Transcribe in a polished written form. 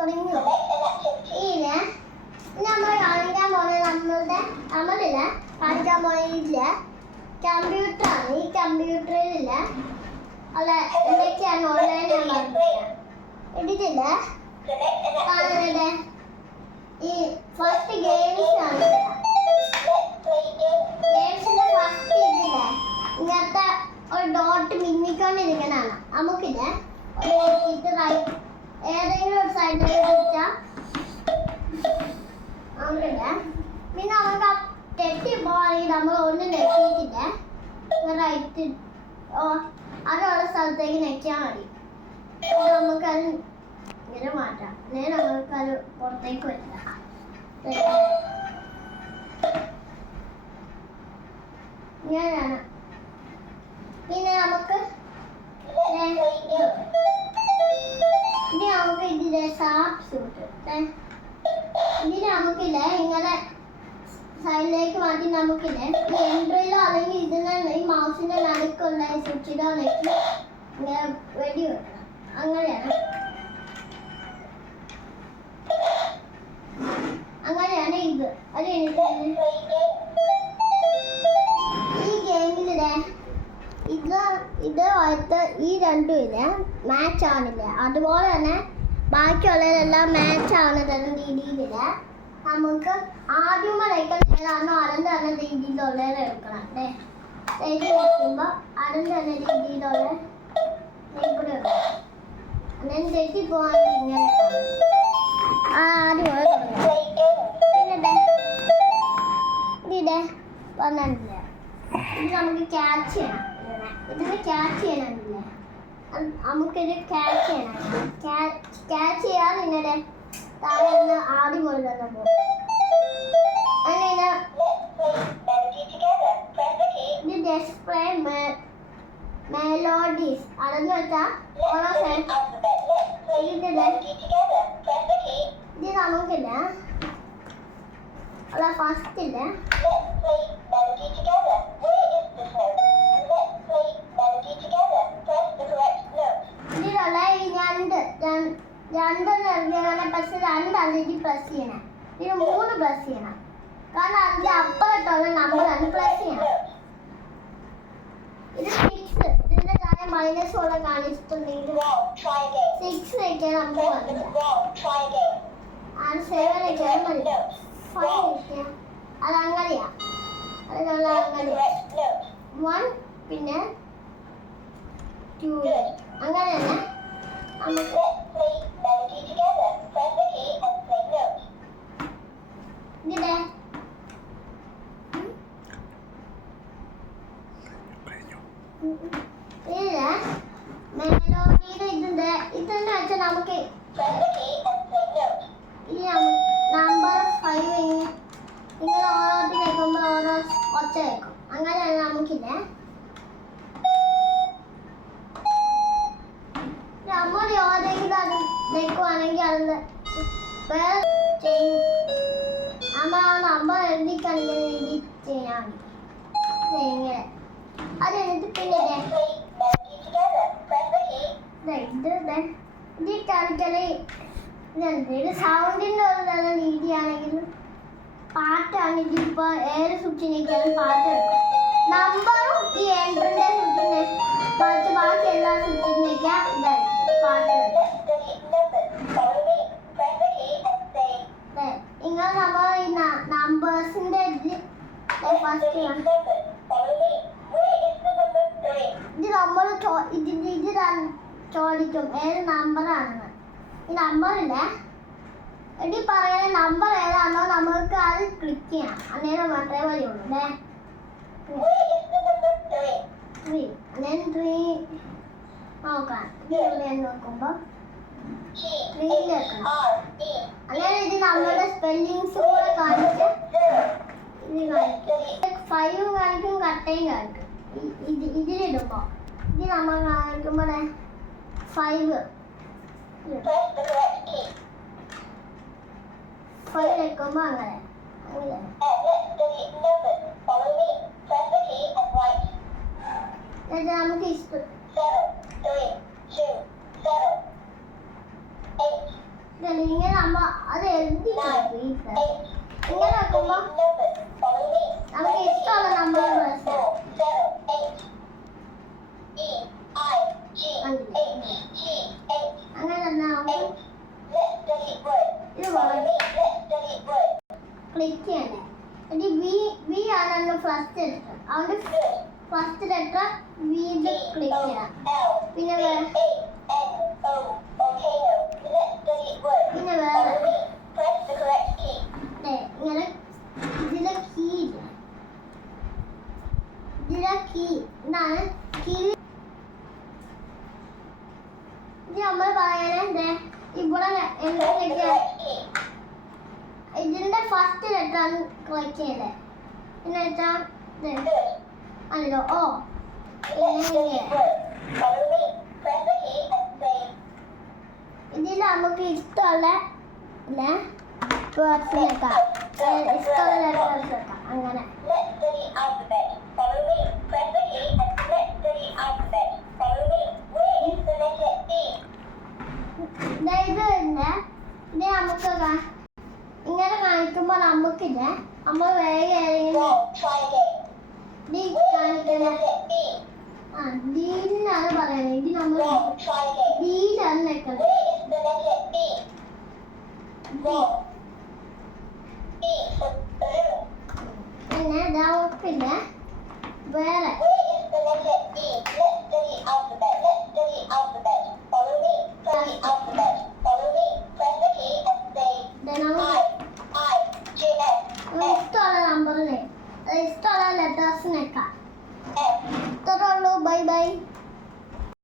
തുടങ്ങിയോ? ഇതിന് നമ്മൾ കാണിക്കാൻ പോകുന്നത് നമ്മളില്ല കാണിക്കാൻ പോകുന്നതില്ല കമ്പ്യൂട്ടറാണ്. ഈ കമ്പ്യൂട്ടറിലില്ല അല്ല എന്തൊക്കെയാണ് ഓൺലൈൻ ഞാൻ പറഞ്ഞില്ല ഇതില്ല കാണുന്നത്. ഈ ഫസ്റ്റ് ഗെയിംസ് ആണ്. ഗെയിംസിന്റെ ഫസ്റ്റ് ഇതില്ല ഇങ്ങനത്തെ ഒരു ഡോട്ട് മിന്നിക്കൊണ്ടിരിക്കണതാണ്. നമുക്കിത് ഏതെങ്കിലും ഒരു സൈഡിലേക്ക് വെച്ചാൽ നമുക്കില്ല. പിന്നെ നമുക്ക് ആ തെറ്റിപ്പോവാണെങ്കിൽ നമ്മൾ ഒന്നും നെറ്റിയിട്ടില്ല റൈറ്റ് അതുള്ള സ്ഥലത്തേക്ക് നെക്കിയാൽ മതി. നമുക്കത് ഇങ്ങനെ മാറ്റാം. അല്ലെങ്കിൽ നമുക്കത് പുറത്തേക്ക് വരില്ല. ഇങ്ങനെയാണ്. പിന്നെ നമുക്ക് ഇനി നമുക്ക് ഇതിലെ ഷാർപ്പ് ഷൂട്ട് ഇതിന് നമുക്കില്ല ഇങ്ങനെ സൈഡിലേക്ക് മാറ്റി നമുക്കില്ലേ ഈ എൻട്രിയിലോ അല്ലെങ്കിൽ ഇതിനെ ഈ മൗസിന്റെ നടുക്കുള്ള സ്വിച്ചിലോ നെക്കി ഇങ്ങനെ വെടി വെക്കണം. അങ്ങനെയാണ് ഇത്. അത് ഈ ഗെയിമിലെ ഇതുമായിട്ട് ഈ രണ്ടും ഇല്ല മാച്ച് ആണില്ല. അതുപോലെ തന്നെ ബാക്കിയുള്ളതെല്ലാം മാച്ച് ആവുന്ന രീതിയിലില്ല. നമുക്ക് ആദ്യമേ ഏതാണോ അതിൻ്റെ തന്നെ രീതിയിലുള്ള എടുക്കണം. വെക്കുമ്പോൾ അതിൻ്റെ തന്നെ രീതിയിലുള്ള കൂടെ എടുക്കണം. അങ്ങനെ തെറ്റിപ്പോവാണെങ്കിൽ ഇങ്ങനെ ആദ്യമേ പിന്നെ വന്നിട്ടില്ല. ഇത് നമുക്ക് ക്യാച്ച് ചെയ്യണം. ഇതിന് ക്യാച്ച് ചെയ്യാനില്ലേ നമുക്കിത് ക്യാച്ച് ചെയ്യണം. ക്യാച്ച് ചെയ്യാൻ ഇങ്ങനെ താഴെ ആദ്യം പോലെ തന്നെ പോകും. അങ്ങനെ ഇത് ഡിസ്പ്ലേ മെലോഡീസ് അതെന്ന് വെച്ചാൽ ഓരോ ഇത് നമുക്കില്ല അല്ല ഫസ്റ്റ് ഇല്ല ഇതിലുള്ള ഈ രണ്ടെന്ന് ഇറങ്ങിയാണ്. പക്ഷെ രണ്ടാണ് ഇത് പ്ലസ് ചെയ്യണം. ഇത് 3 പ്ലസ് ചെയ്യണം. കാരണം അതിന്റെ അപ്പുറത്തുള്ള നമ്പറാണ് പ്ലസ് ചെയ്യണം. ഇത് 6 ഇതിന്റെ താഴെ മൈനസ് പോലെ കാണിച്ചിട്ടുണ്ടെങ്കിൽ 6 വെക്കാൻ നമുക്ക് വന്നില്ല. 7 വെക്കാൻ മതി. 5 വെക്കാം. അതങ്ങനെയാ. അതിനുള്ള അങ്ങനെയാ 1 പിന്നെ 2 അങ്ങനെ തന്നെ നമുക്ക് ഇതിലെ മെലോഡിയുടെ ഇതെന്ന് വെച്ചാൽ നമുക്ക് ഈ നമ്പർ 5 ഇങ്ങനെ ഓരോരുത്തർ വെക്കുമ്പോൾ ഓരോ ഒച്ച വെക്കും. അങ്ങനെയാണ് നമുക്കില്ലേ നമ്മൾ ഏതെങ്കിലും അത് വെക്കുവാണെങ്കിൽ അത് വേറെ ചെയ്യും. നമ്മൾ ആ നമ്പർ എഴുതിക്കാണെങ്കിൽ എഴുതി ചെയ്യാൻ മതി. ഇങ്ങനെ അത് എന്നിട്ട് പിന്നെ ഇത് കളിക്കല് ഇത് സൗണ്ടിൻ്റെ ഒരു രീതിയാണെങ്കിൽ പാട്ടാണെങ്കിൽ ഇപ്പോൾ ഏത് സ്വിച്ചിനേക്കാളും പാട്ട് വെക്കും. നമ്പറും ഈ എൻട്രിൻ്റെ സ്വിച്ചിനെ മറിച്ച് ബാക്കി എല്ലാ സ്വിച്ചിനേക്കാം ഇതായിരിക്കും പാട്ട് വെക്കും. ഇങ്ങനെ നമ്മൾ ഈ നമ്പേഴ്സിൻ്റെ ഫസ്റ്റ് ഇത് നമ്മൾ ഇത് ചോദിക്കും ഏത് നമ്പറാണെന്ന്. ഈ നമ്പറില്ലേ എടി പറയുന്ന നമ്പർ ഏതാണോ നമുക്ക് അത് ക്ലിക്ക് ചെയ്യാം. അന്നേരം മാത്രമേ വരുള്ളൂ അല്ലേ. 3 നോക്കാം. നോക്കുമ്പോൾ 3 വെക്കണം. അങ്ങനെ ഇത് നമ്മുടെ സ്പെല്ലിങ്സ് കൂടെ കാണിച്ച് ഇത് കാണിക്കും. 5 കാണിക്കും കട്ടയും കാണിക്കും. ഇതിലിടുമ്പോൾ ഇത് നമ്മൾ കാണിക്കുമ്പോൾ 5 വെക്കുമ്പോൾ അങ്ങനെ നമുക്ക് ഇഷ്ടം ഇങ്ങനെ നമ്മ അത് എഴുതി ഇങ്ങനെ വെക്കുമ്പോ നമുക്ക് ഇഷ്ടമുള്ള നമ്പർ അങ്ങനെ തന്നെ നമുക്ക് ക്ലിക്ക് ചെയ്യണേ. ബി ആണ് ഫസ്റ്റ് ലെറ്റർ. അതുകൊണ്ട് ഫസ്റ്റ് ലെറ്റർ വീണ്ടും ക്ലിക്ക് ചെയ്യണം. പിന്നെ വേറെ ഇങ്ങനെ ഇതിലെ കീ എന്താണ് കീ? ഇത് നമ്മൾ പറയാനേ ഇവിടെ ഇതിന്റെ ഫസ്റ്റ് ലെറ്റർ ആണ് ക്ലിക്ക് ചെയ്തത്. പിന്നെ വെച്ചാൽ അല്ലോ ഓ ഇതിൽ നമുക്ക് ഇഷ്ടമുള്ള വേർഡ്സ് വെക്കാം. ഇഷ്ടമുള്ള ലെറ്റേഴ്സ് വെക്കാം. അങ്ങനെ ഇത് നമുക്ക് ഇങ്ങനെ കാണിക്കുമ്പോൾ നമുക്കില്ല നമ്മൾ വേഗം ഏതെങ്കിലും ഡീനാണ് പറയുന്നത്. ഇത് നമ്മൾ ഡീനാണ് വെക്കുന്നത്. പിന്നെ പിന്നെ വേറെ